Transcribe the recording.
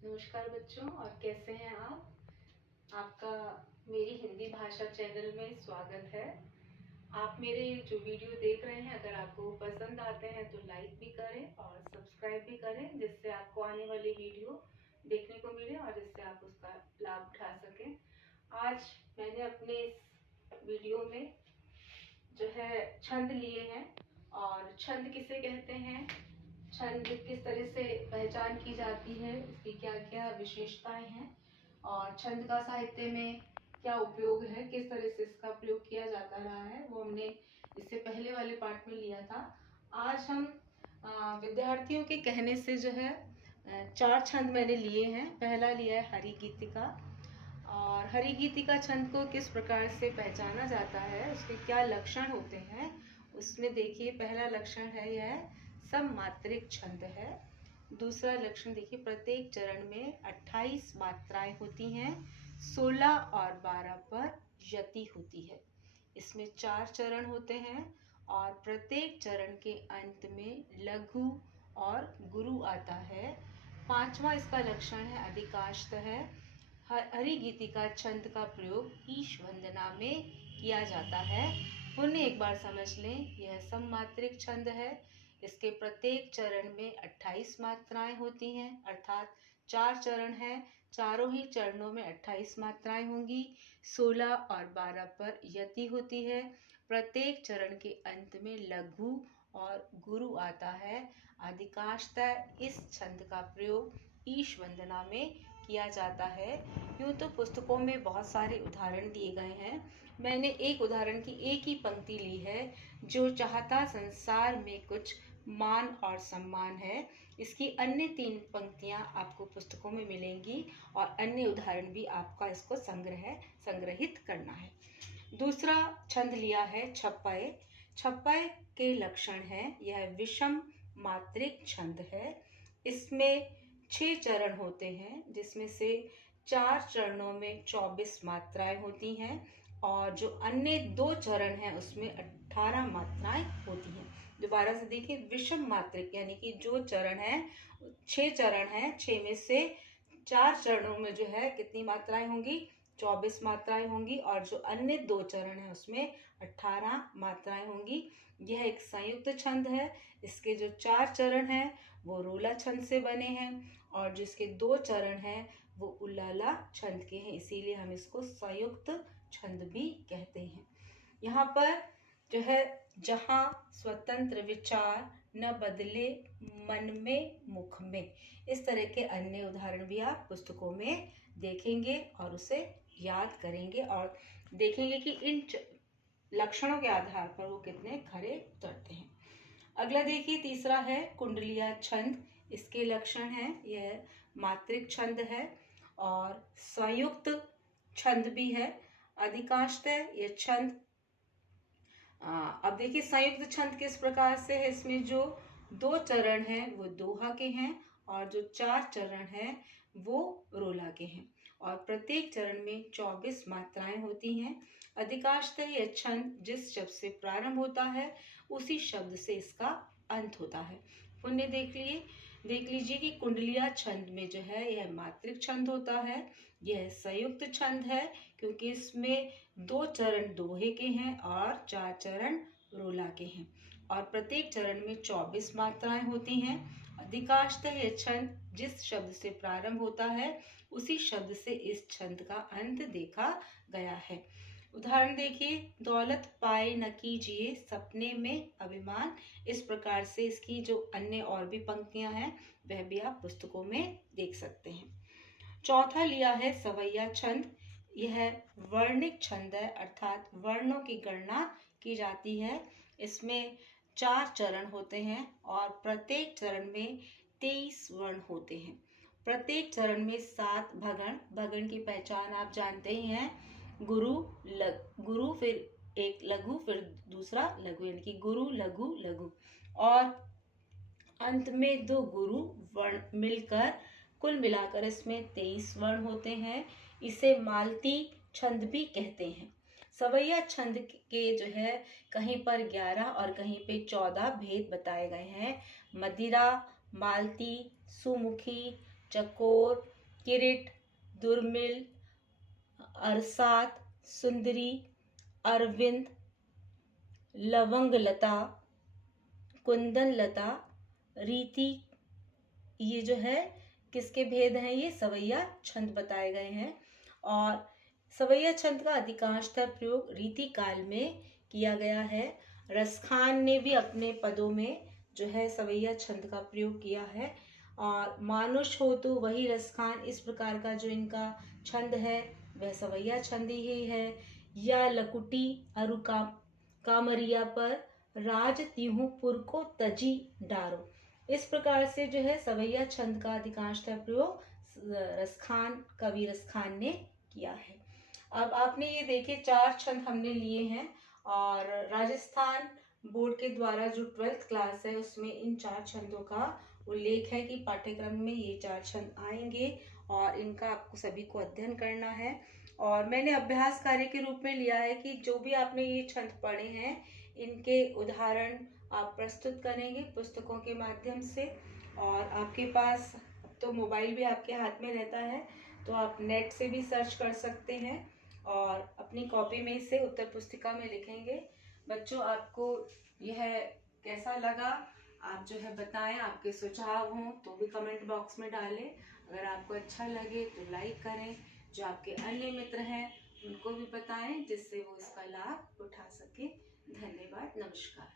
नमस्कार बच्चों, और कैसे हैं आप। आपका मेरी हिंदी भाषा चैनल में स्वागत है। आप मेरे जो वीडियो देख रहे हैं, अगर आपको पसंद आते हैं तो लाइक भी करें और सब्सक्राइब भी करें, जिससे आपको आने वाली वीडियो देखने को मिले और जिससे आप उसका लाभ उठा सकें। आज मैंने अपने इस वीडियो में जो है छंद लिए हैं। और छंद किसे कहते हैं, छंद किस तरह से पहचान की जाती है, इसकी क्या क्या विशेषताएं हैं, और छंद का साहित्य में क्या उपयोग है, किस तरह से इसका प्रयोग किया जाता रहा है, वो हमने इससे पहले वाले पार्ट में लिया था। आज हम विद्यार्थियों के कहने से जो है चार छंद मैंने लिए हैं। पहला लिया है हरि गीतिका। और हरि गीतिका छंद को किस प्रकार से पहचाना जाता है, उसके क्या लक्षण होते हैं, उसमें देखिए पहला लक्षण है यह सममात्रिक छंद है। दूसरा लक्षण देखिए प्रत्येक चरण में 28 मात्राएं होती हैं, 16 और 12 पर यति होती है। इसमें 4 चरण होते हैं और प्रत्येक चरण के अंत में लघु और गुरु आता है। पांचवा इसका लक्षण है अधिकाष्ट है। हरि गीतिका छंद का प्रयोग ईश वंदना में किया जाता है। पुनः एक बार समझ लें, यह सममात्रिक छंद है। इसके प्रत्येक चरण में 28 मात्राएं होती हैं, अर्थात 4 चरण हैं, चारों ही चरणों में 28 मात्राएं होंगी। 16 और 12 पर यति होती है। प्रत्येक चरण के अंत में लघु और गुरु आता है। अधिकांशतः इस छंद का प्रयोग ईश वंदना में किया जाता है। यूँ तो पुस्तकों में बहुत सारे उदाहरण दिए गए हैं। मैंने एक उदाहरण की एक ही पंक्ति ली है, जो चाहता संसार में कुछ मान और सम्मान है। इसकी अन्य 3 पंक्तियां आपको पुस्तकों में मिलेंगी और अन्य उदाहरण भी आपका इसको संग्रहित करना है। दूसरा छंद लिया है छप्पय। छप्पय के लक्षण है यह विषम मात्रिक छंद है। इसमें 6 चरण होते हैं, जिसमें से 4 चरणों में 24 मात्राएं होती हैं और जो अन्य 2 चरण हैं उसमें 18 मात्राएं होती हैं। दोबारा से देखिए, विषम मात्रिक यानी कि जो चरण है 6 चरण हैं, 6 में से 4 चरणों में जो है कितनी मात्राएं होंगी, 24 मात्राएं होंगी, और जो अन्य 2 चरण हैं उसमें 18 मात्राएं होंगी। यह एक संयुक्त छंद है। इसके जो 4 चरण हैं वो रोला छंद से बने हैं और जिसके 2 चरण हैं वो उल्लाला छंद के हैं, इसीलिए हम इसको संयुक्त छंद भी कहते हैं। यहाँ पर जो है, जहाँ स्वतंत्र विचार न बदले मन में मुख में, इस तरह के अन्य उदाहरण भी आप पुस्तकों में देखेंगे और उसे याद करेंगे और देखेंगे कि इन लक्षणों के आधार पर वो कितने खरे उतरते हैं। अगला देखिए, तीसरा है कुंडलिया छंद। इसके लक्षण हैं यह मात्रिक छंद है और संयुक्त छंद भी है। अधिकांशतः यह छंद अब देखिए संयुक्त छंद किस प्रकार से है। इसमें जो 2 चरण हैं वो दोहा के हैं और जो 4 चरण हैं वो रोला के हैं और प्रत्येक चरण में 24 मात्राएं होती हैं। अधिकांशतः यह छंद जिस शब्द से प्रारंभ होता है उसी शब्द से इसका अंत होता है। पुण्य देख लीजिए कि कुंडलिया छंद में जो है यह मात्रिक छंद होता है। यह संयुक्त छंद है क्योंकि इसमें 2 चरण दोहे के हैं और 4 चरण रोला के हैं और प्रत्येक चरण में 24 मात्राएं होती हैं। अधिकांशतः यह छंद जिस शब्द से प्रारंभ होता है उसी शब्द से इस छंद का अंत देखा गया है। उदाहरण देखिए, दौलत पाए न कीजिए सपने में अभिमान। इस प्रकार से इसकी जो अन्य और भी पंक्तियां हैं वह भी आप पुस्तकों में देख सकते हैं। चौथा लिया है सवैया छंद। यह वर्णिक छंद है, अर्थात वर्णों की गणना की जाती है। इसमें 4 चरण होते हैं और प्रत्येक चरण में 23 वर्ण होते हैं। प्रत्येक चरण में 7 भगण। भगण की पहचान आप जानते ही हैं, गुरु फिर एक लघु फिर दूसरा लघु, यानी कि गुरु लघु लघु और अंत में 2 गुरु वर्ण मिलकर कुल मिलाकर इसमें 23 वर्ण होते हैं। इसे मालती छंद भी कहते हैं। सवैया छंद के जो है कहीं पर 11 और कहीं पे 14 भेद बताए गए हैं। मदिरा, मालती, सुमुखी, चकोर, किरीट, दुर्मिल, अरसात, सुंदरी, अरविंद, लवंग लता, कुंदन लता, रीति, ये जो है किसके भेद हैं? ये सवैया छंद बताए गए हैं। और सवैया छंद का अधिकांशतः प्रयोग रीति काल में किया गया है। रसखान ने भी अपने पदों में जो है सवैया छंद का प्रयोग किया है। और मानुष हो तो वही रसखान, इस प्रकार का जो इनका छंद है वह सवैया छंद ही है। या लकुटी अरु कामरिया पर राज तिहु पुर को तजी डारो, इस प्रकार से जो है सवैया छंद का अधिकांशतः प्रयोग रसखान, कवि रसखान ने किया है। अब आपने ये देखे 4 छंद हमने लिए हैं और राजस्थान बोर्ड के द्वारा जो 12th क्लास है उसमें इन 4 छंदों का उल्लेख है कि पाठ्यक्रम में ये 4 छंद आएंगे और इनका आपको सभी को अध्ययन करना है। और मैंने अभ्यास कार्य के रूप में लिया है कि जो भी आपने ये छंद पढ़े हैं इनके उदाहरण आप प्रस्तुत करेंगे पुस्तकों के माध्यम से। और आपके पास तो मोबाइल भी आपके हाथ में रहता है तो आप नेट से भी सर्च कर सकते हैं और अपनी कॉपी में इसे उत्तर पुस्तिका में लिखेंगे। बच्चों, आपको यह कैसा लगा आप जो है बताएं। आपके सुझाव हों तो भी कमेंट बॉक्स में डालें। अगर आपको अच्छा लगे तो लाइक करें। जो आपके अन्य मित्र हैं उनको भी बताएं जिससे वो इसका लाभ उठा सके। धन्यवाद, नमस्कार।